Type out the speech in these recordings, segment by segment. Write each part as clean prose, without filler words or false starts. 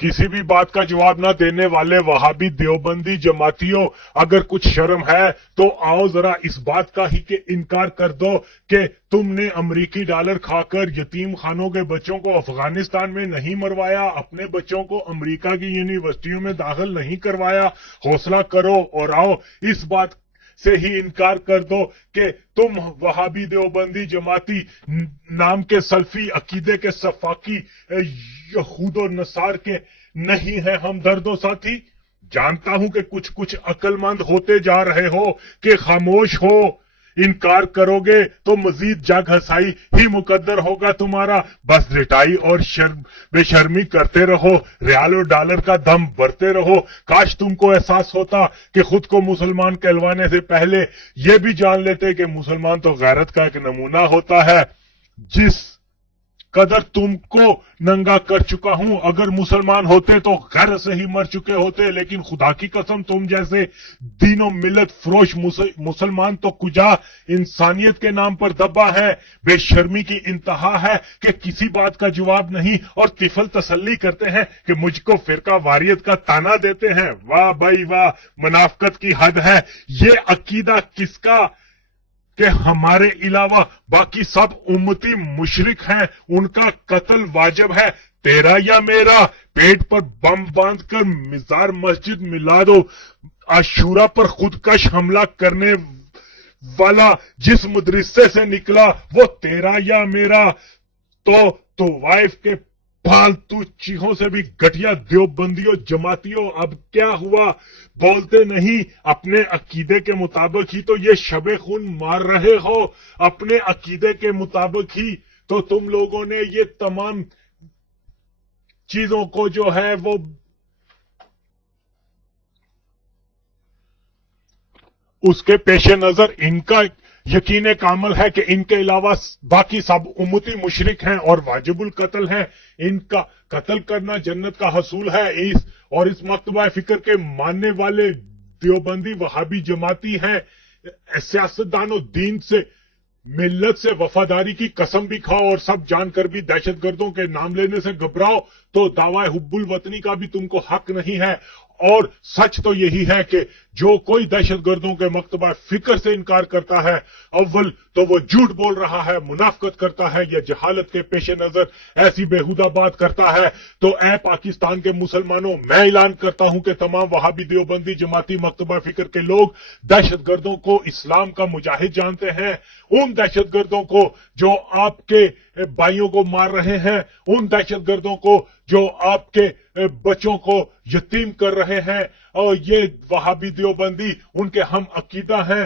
किसी भी बात का जवाब ना देने वाले वहाबी देवबंदी जमातियों, अगर कुछ शर्म है तो आओ जरा इस बात का ही कि इनकार कर दो कि तुमने अमेरिकी डॉलर खाकर यतीम खानों के बच्चों को अफगानिस्तान में नहीं मरवाया, अपने बच्चों को अमेरिका की यूनिवर्सिटियों में दाखिल नहीं करवाया। हौसला करो और आओ इस बात से ही इनकार कर दो कि तुम वहाबी देवबंदी जमाती नाम के सल्फी अकीदे के सफाकी यहूद और नसार के नहीं है हमदर्दो साथी। जानता हूं कि कुछ कुछ अक्लमंद होते जा रहे हो कि खामोश हो, इनकार करोगे तो मजीद जग हसाई ही मुकद्दर होगा तुम्हारा। बस रिटाई और बेशर्मी करते रहो, रियाल और डॉलर का दम भरते रहो। काश तुमको एहसास होता कि खुद को मुसलमान कहलवाने से पहले ये भी जान लेते कि मुसलमान तो गैरत का एक नमूना होता है। जिस कदर तुमको नंगा कर चुका हूं, अगर मुसलमान होते तो घर से ही मर चुके होते, लेकिन खुदा की कसम तुम जैसे दीनों मिल्लत फरोश मुसलमान तो कुजा इंसानियत के नाम पर दबा है। बेशर्मी की इंतहा है कि किसी बात का जवाब नहीं और तिफल तसल्ली करते हैं कि मुझको फिरका वारियत का ताना देते हैं। वाह भाई वाह, मुनाफकत की हद है। ये अकीदा किसका कि हमारे अलावा बाकी सब उम्मती मुशरिक हैं, उनका कत्ल वाजिब है। तेरा या मेरा पेट पर बम बांधकर मिजार मस्जिद मिला दो। आशूरा पर खुदकश हमला करने वाला जिस मदरसे से निकला वो तेरा या मेरा। तो वाइफ के फालतू चीखों से भी घटिया देवबंदियों जमातियों, अब क्या हुआ? बोलते नहीं, अपने अकीदे के मुताबिक ही तो ये शबे खून मार रहे हो। अपने अकीदे के मुताबिक ही तो तुम लोगों ने ये तमाम चीजों को जो है वो उसके पेश नजर इनका यकीन कामल है कि इनके अलावा बाकी सब उम्मती मुशरिक हैं और वाजिबुल कत्ल हैं। इनका कत्ल करना जन्नत का हसूल है। इस मकतबा फिक्र के मानने वाले देवबंदी वहाबी जमाती हैं। सियासतदानों दीन से मिल्लत से वफादारी की कसम भी खाओ और सब जानकर भी दहशतगर्दों के नाम लेने से घबराओ तो दावा हुब्बुल वतनी का भी तुमको हक नहीं है। और सच तो यही है कि जो कोई दहशतगर्दों के मकतबा फिक्र से इनकार करता है, अव्वल तो वो झूठ बोल रहा है, मुनाफकत करता है या जहालत के पेश नजर ऐसी बेहुदा बात करता है। तो ए पाकिस्तान के मुसलमानों, मैं ऐलान करता हूं कि तमाम वहाबी देवबंदी जमाती मकतबा फिक्र के लोग दहशतगर्दों को इस्लाम का मुजाहिद जानते हैं। उन दहशतगर्दों को जो आपके भाइयों को मार रहे हैं, उन दहशतगर्दों को जो आपके बच्चों को यतीम कर रहे हैं, और ये वहाबी देवबंदी उनके हम अकीदा हैं,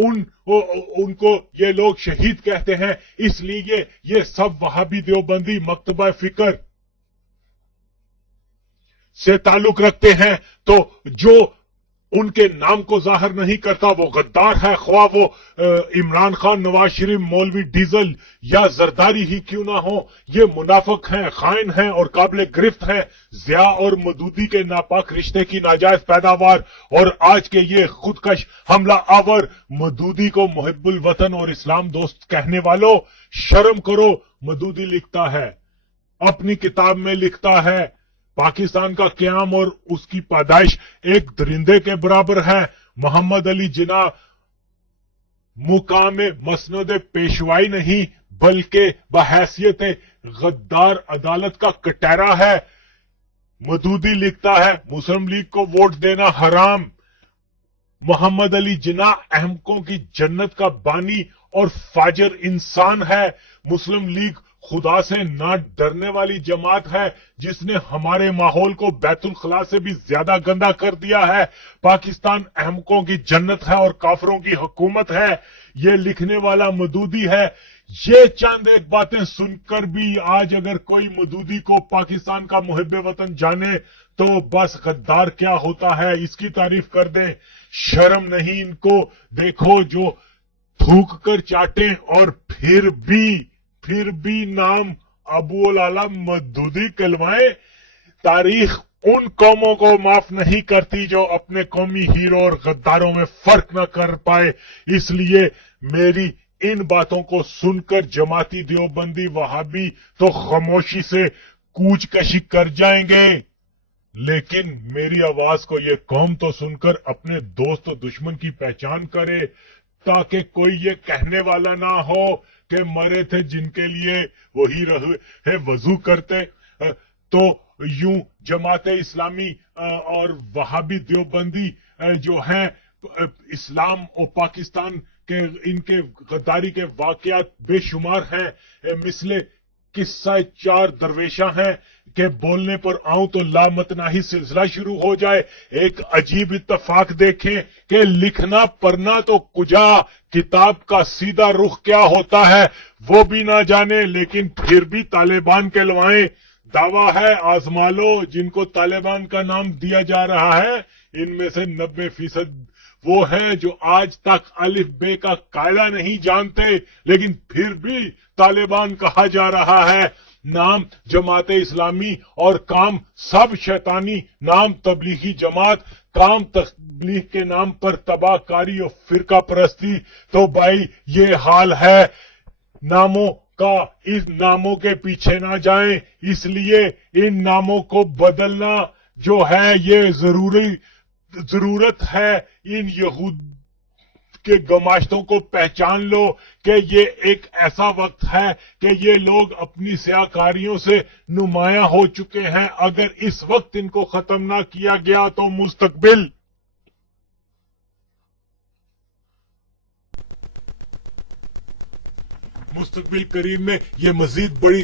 उनको ये लोग शहीद कहते हैं। इसलिए ये सब वहाबी देवबंदी मकतबा फिक्र से ताल्लुक रखते हैं। तो जो उनके नाम को जाहिर नहीं करता वो गद्दार है, ख्वाह वो इमरान खान, नवाज शरीफ, मौलवी डीजल या जरदारी ही क्यों ना हो। ये मुनाफिक हैं, खाइन हैं और काबिल गिरफ्त हैं। जिया और मदूदी के नापाक रिश्ते की नाजायज पैदावार और आज के ये खुदकश हमला आवर मदूदी को मुहिब्बुल वतन और इस्लाम दोस्त कहने वालों, शर्म करो। मदूदी लिखता है, अपनी किताब में लिखता है, पाकिस्तान का क़याम और उसकी पैदाइश एक दरिंदे के बराबर है। मोहम्मद अली जिन्ना मुकाम मसनद पेशवाई नहीं बल्कि बहैसियत गद्दार अदालत का कटहरा है। मदूदी लिखता है, मुस्लिम लीग को वोट देना हराम। मोहम्मद अली जिन्ना अहमकों की जन्नत का बानी और फाजिर इंसान है। मुस्लिम लीग खुदा से ना डरने वाली जमात है जिसने हमारे माहौल को बैतुल खला से भी ज्यादा गंदा कर दिया है। पाकिस्तान अहमकों की जन्नत है और काफरों की हुकूमत है। ये लिखने वाला मदूदी है। ये चंद एक बातें सुनकर भी आज अगर कोई मदूदी को पाकिस्तान का मुहिब्बे वतन जाने तो बस गद्दार क्या होता है इसकी तारीफ कर दें। शर्म नहीं इनको। देखो जो थूक कर चाटे और फिर भी नाम अबू उल आला मदूदी कहलवाएं। तारीख उन कौमों को माफ नहीं करती जो अपने कौमी हीरो और गद्दारों में फर्क न कर पाए। इसलिए मेरी इन बातों को सुनकर जमाती देवबंदी वहाबी तो खामोशी से कूच कशी कर जाएंगे। لیکن میری آواز کو یہ قوم تو سن کر اپنے دوست و دشمن کی پہچان کرے، تاکہ کوئی یہ کہنے والا نہ ہو کہ مرے تھے جن کے لیے وہی رہے وضو کرتے۔ تو یوں جماعت اسلامی اور وہابی دیوبندی جو ہیں اسلام اور پاکستان کے ان کے غداری کے واقعات بے شمار ہیں، مثل قصہ 4 درویشاں ہیں کہ بولنے پر آؤں تو لامتناہی سلسلہ شروع ہو جائے۔ ایک عجیب اتفاق دیکھیں کہ لکھنا پڑھنا تو کجا، کتاب کا سیدھا رخ کیا ہوتا ہے وہ بھی نہ جانے، لیکن پھر بھی طالبان کے لوائیں دعویٰ ہے آزما لو۔ جن کو طالبان کا نام دیا جا رہا ہے ان میں سے 90% وہ ہیں جو آج تک الف بے کا قاعدہ نہیں جانتے، لیکن پھر بھی طالبان کہا جا رہا ہے۔ نام جماعت اسلامی اور کام سب شیطانی، نام تبلیغی جماعت، کام تبلیغ کے نام پر تباہ کاری اور فرقہ پرستی۔ تو بھائی یہ حال ہے ناموں کا، اس ناموں کے پیچھے نہ جائیں، اس لیے ان ناموں کو بدلنا جو ہے یہ ضرورت ہے۔ ان یہود کے گماشتوں کو پہچان لو کہ یہ ایک ایسا وقت ہے کہ یہ لوگ اپنی سیاکاریوں سے نمایاں ہو چکے ہیں۔ اگر اس وقت ان کو ختم نہ کیا گیا تو مستقبل قریب میں یہ مزید بڑی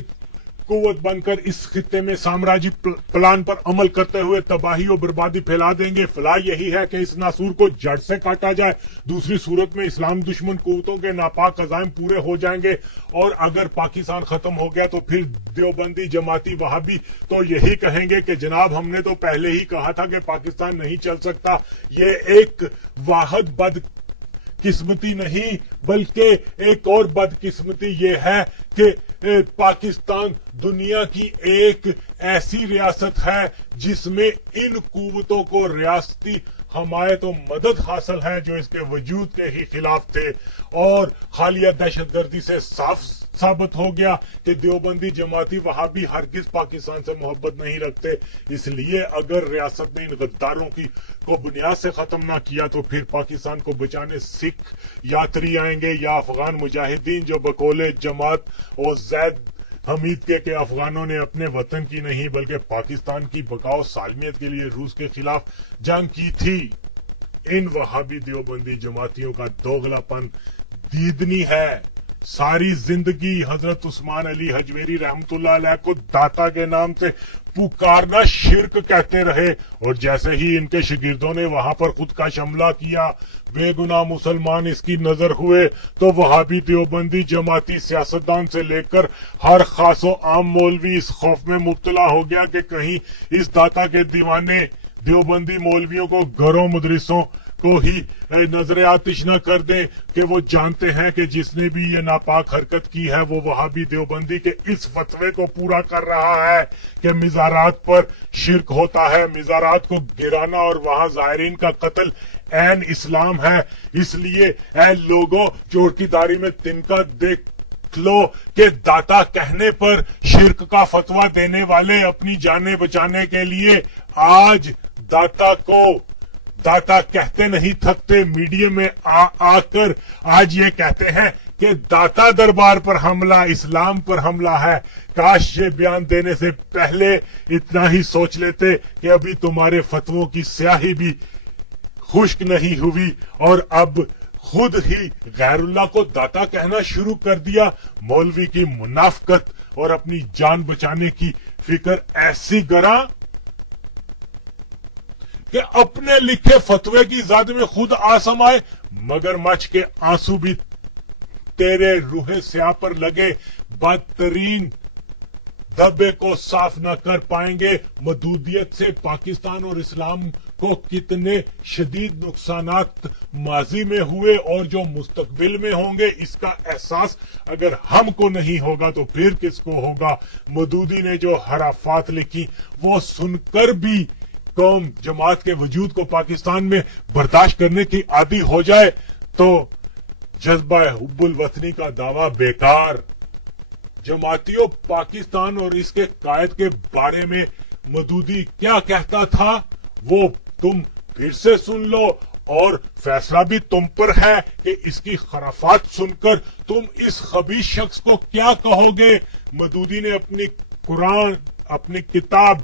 قوت بن کر اس خطے میں سامراجی پلان پر عمل کرتے ہوئے تباہی اور بربادی پھیلا دیں گے۔ فلاح یہی ہے کہ اس ناسور کو جڑ سے کاٹا جائے، دوسری صورت میں اسلام دشمن قوتوں کے ناپاک عزائم پورے ہو جائیں گے، اور اگر پاکستان ختم ہو گیا تو پھر دیوبندی جماعتی وہابی تو یہی کہیں گے کہ جناب ہم نے تو پہلے ہی کہا تھا کہ پاکستان نہیں چل سکتا۔ یہ ایک واحد بد قسمتی نہیں بلکہ ایک اور بدقسمتی یہ ہے کہ پاکستان دنیا کی ایک ایسی ریاست ہے جس میں ان قوتوں کو ریاستی حمایت و مدد حاصل ہے جو اس کے وجود کے ہی خلاف تھے، اور حالیہ دہشت گردی سے صاف ثابت ہو گیا کہ دیوبندی جماعتی وہابی ہرگز پاکستان سے محبت نہیں رکھتے۔ اس لیے اگر ریاست نے ان غداروں کو بنیاد سے ختم نہ کیا تو پھر پاکستان کو بچانے سکھ یاتری آئیں گے یا افغان مجاہدین جو بقول جماعت اور زید حمید کے افغانوں نے اپنے وطن کی نہیں بلکہ پاکستان کی بقا و سالمیت کے لیے روس کے خلاف جنگ کی تھی۔ ان وہابی دیوبندی جماعتیوں کا دوغلا پن دیدنی ہے۔ ساری زندگی حضرت عثمان علی حجویری رحمت اللہ علیہ کو داتا کے نام سے پکارنا شرک کہتے رہے، اور جیسے ہی ان کے شاگردوں نے وہاں پر خود کا حملہ کیا، بے گناہ مسلمان اس کی نظر ہوئے، تو وہابی دیوبندی جماعتی سیاستدان سے لے کر ہر خاص و عام مولوی اس خوف میں مبتلا ہو گیا کہ کہیں اس داتا کے دیوانے دیوبندی مولویوں کو گھروں مدرسوں کو ہی نظر آتش نہ کر دیں کہ وہ جانتے ہیں کہ جس نے بھی یہ ناپاک حرکت کی ہے وہ وہابی دیوبندی کے اس فتوے کو پورا کر رہا ہے کہ مزارات پر شرک ہوتا ہے، مزارات کو گرانا اور وہاں زائرین کا قتل عین اسلام ہے۔ اس لیے اے لوگوں چور کی داڑھی میں تنکا دیکھ لو کہ داتا کہنے پر شرک کا فتویٰ دینے والے اپنی جانیں بچانے کے لیے آج داتا کہتے نہیں تھکتے، میڈیا میں آ کر آج یہ کہتے ہیں کہ داتا دربار پر حملہ اسلام پر حملہ ہے۔ کاش یہ بیان دینے سے پہلے اتنا ہی سوچ لیتے کہ ابھی تمہارے فتووں کی سیاہی بھی خشک نہیں ہوئی، اور اب خود ہی غیر اللہ کو داتا کہنا شروع کر دیا۔ مولوی کی منافقت اور اپنی جان بچانے کی فکر ایسی گراں کہ اپنے لکھے فتوے کی زد میں خود آسمائے، مگر مچھ کے آنسو بھی تیرے روح سیاہ پر لگے بدترین دھبے کو صاف نہ کر پائیں گے۔ مدودیت سے پاکستان اور اسلام کو کتنے شدید نقصانات ماضی میں ہوئے اور جو مستقبل میں ہوں گے، اس کا احساس اگر ہم کو نہیں ہوگا تو پھر کس کو ہوگا۔ مودودی نے جو حرافات لکھی وہ سن کر بھی قوم جماعت کے وجود کو پاکستان میں برداشت کرنے کی عادی ہو جائے تو جذبہ حب الوطنی کا دعویٰ بیکار۔ جماعتیوں پاکستان اور اس کے قائد کے بارے میں مدودی کیا کہتا تھا وہ تم پھر سے سن لو، اور فیصلہ بھی تم پر ہے کہ اس کی خرافات سن کر تم اس خبیث شخص کو کیا کہو گے۔ مدودی نے اپنی قرآن، اپنی کتاب